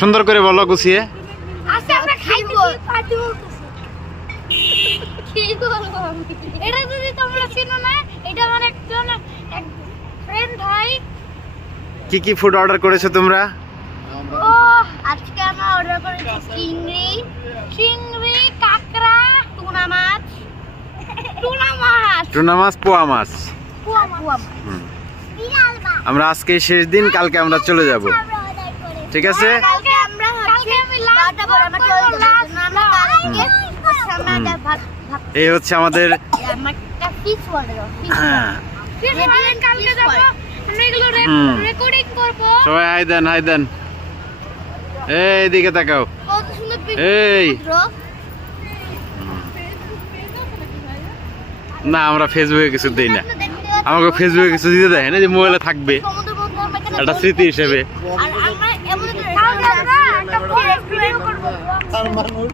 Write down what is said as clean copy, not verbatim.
সুন্দর করে বলো গুছিয়ে। আচ্ছা আমরা খাইবো কি বলবো এটা যদি তোমরা চিনো না, এটা আমার একজন ফ্রেন্ড হয়। কি কি ফুড অর্ডার করেছো তোমরা? ও আজকে আমরা অর্ডার করেছি চিংড়ি, কাঁকড়া, টুনা মাছ, টুনা মাছ, পোয়া মাছ। হুম। আমরা আজকে শেষ দিন, কালকে আমরা চলে যাব, ঠিক আছে? কালকে আমি লাস্ট আমরা চলে যাব। আমরা কালকে আমরা ভাত এই হচ্ছে আমাদের একটা ফিশ অর্ডার হ্যাঁ। ফিশ কালকে যাব। আমরা এগুলো রেকর্ডিং করব। সবাই হাই দেন, হাই দেন। এই দিকে তাকাও। কত সুন্দর এই চিত্র। না, আমরা ফেসবুকে কিছু দেই না। আমাকে ফেসবুকে কিছু দিতে দেয় না, যে মোবাইলে থাকবে একটা স্মৃতি হিসেবে। আর আমরা এমন একটা ভিডিও করব।